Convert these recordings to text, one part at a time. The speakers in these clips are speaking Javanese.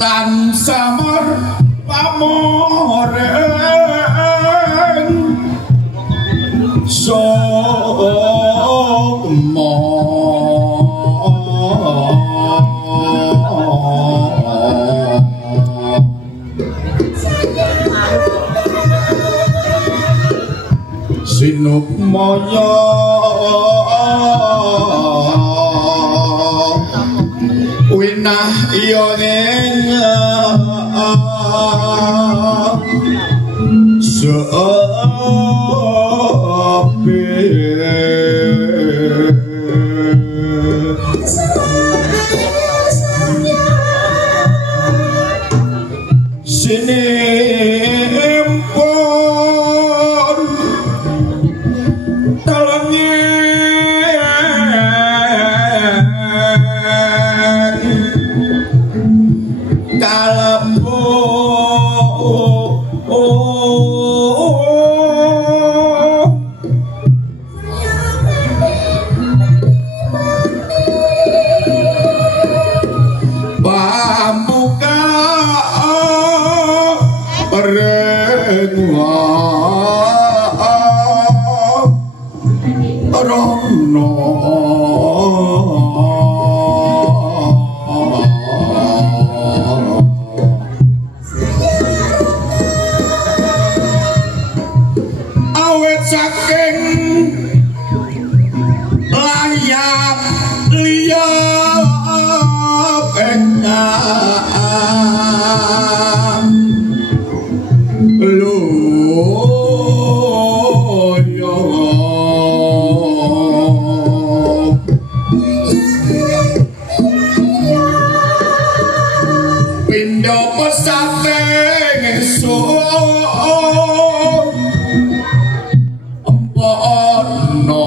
Tan samar pamoreng sokmo sinuk moyo winah yoneng sinimpun talengen kalebu pambuka rengwa rono awet saking layap liyap enam loyo pindo pesate ngesuk empono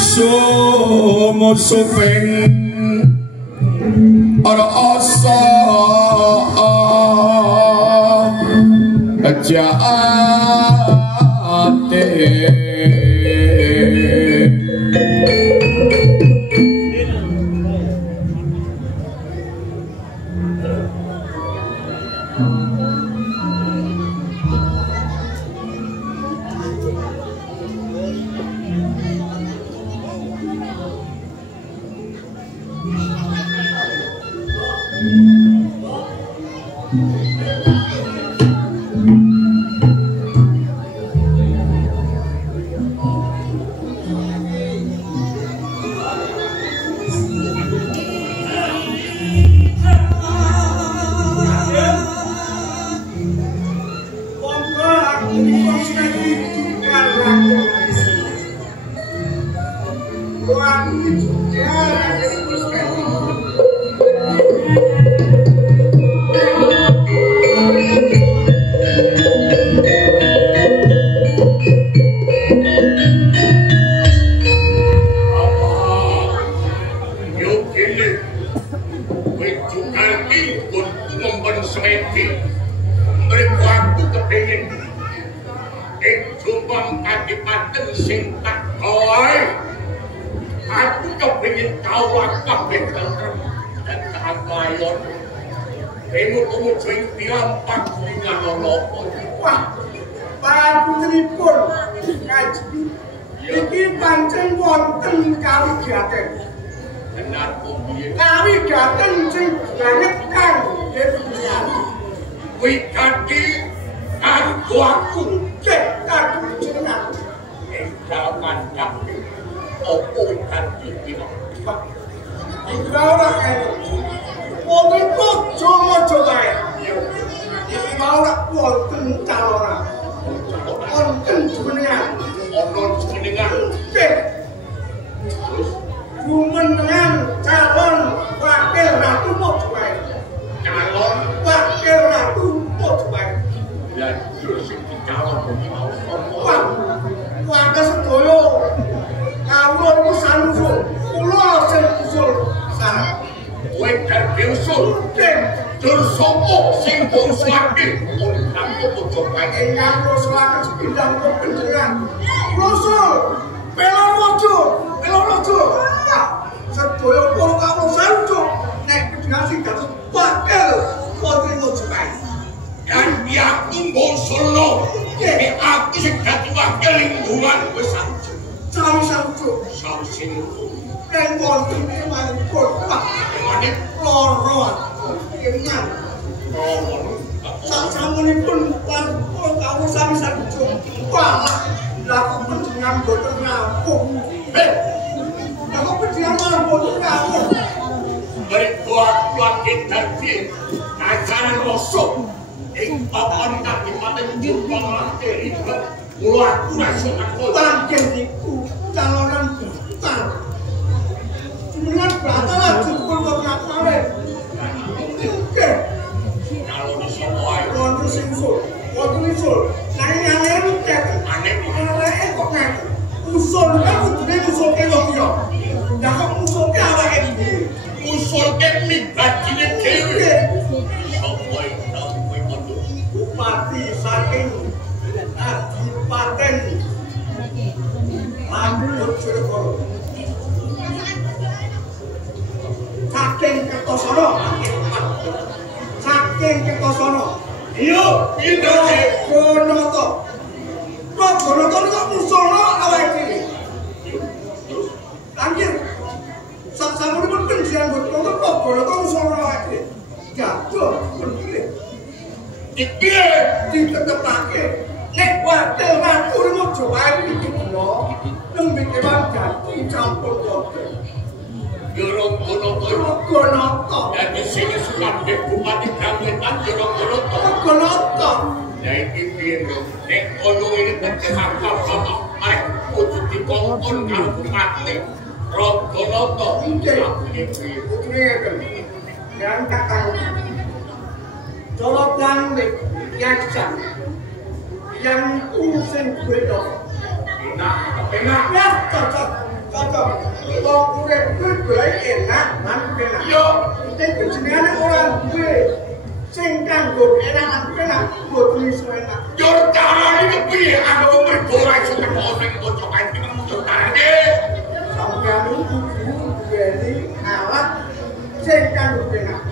sumur suping ora asa jaate Wah, warga sedoyo, kamu ingkang rosolaken sepindhang panjenengan. Rasul Pelorojo. Sedaya para kawula sarujuk nek panjenengan sing dados wakil Putri Mojokae. Dan yakin bosono nek aku sing dadi wakil lingkungan wis sarujuk. Sarujuk. Nek wonten mangkon Pak, mene loro kenan. Sasampunipun para kawula sami sarujuk. Walah, laku panjenengan boten rampung. Aku panjenengan malah boten rampung. Berkuat-kuat dadi acara rosok. Ing papan Kadipaten Jombang Lanteri kula aku rasokan panjen niku calonan besar. Cuman batal aja pun ngapale. Oke. Kalau iso wae wonten sing usul. Nang aneh kok ngaten. Usul kan kudune usulke lho ya. Lah kok usulke awake dhewe. Usulke pribadine dhewe. Bupati saking Adipaten Lampung Cirebon saking Kertosono iya Progonoto kok musono awake dhewe anjir sasampunipun penjian boten Progonoto musono awake dhewe gaduh penting iki ditetepake nek wakil Putri Mojokae iki kula nembe kewan dadi campur kote Progonoto dadi sing kabeh bupati Gamelan Progonoto ya iki piye nek ono iki tetep apa arek kudu dikongkon karo bupati Progonoto iki piye yang kakang Dolotan Yaksan yang usin beda enak ya cocok wong urip kuwi enak lan enak yo nek jenenge ora duwe sing kanggo enak lan enak boten iso enak yo carane kepiye ana wong ora iso teko ning Mojokae iki muncul carane sampeyan kudu duweni alat sing kanggo enak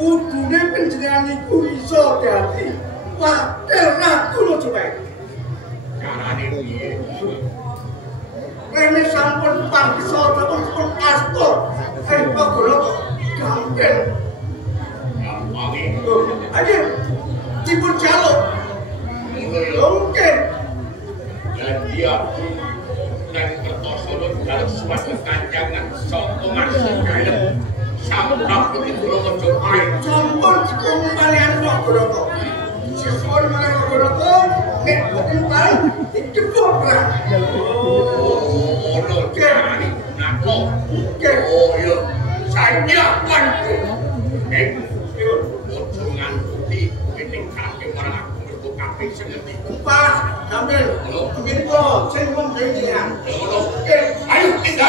Udune panjenengan iku iso dadi wakil Ratu Mojokae. Carane piye? Rene sampun pangsa sampun astor Progonoto gampil. Gampang. Ayo dipun jaluk. Mungkin. Jadi aku dan Kertosono dalam suatu kanjangan sokongan sekalian sampai di Pulau Mojokae campur kembalian Progonoto sesuai dengan Progonoto bukan dijemput lah oh iya saya bantu dengan putih ini kaki orang aku berbuka pisang nanti Pak, ambil begini kok, saya mau beli dia. Ayo, kita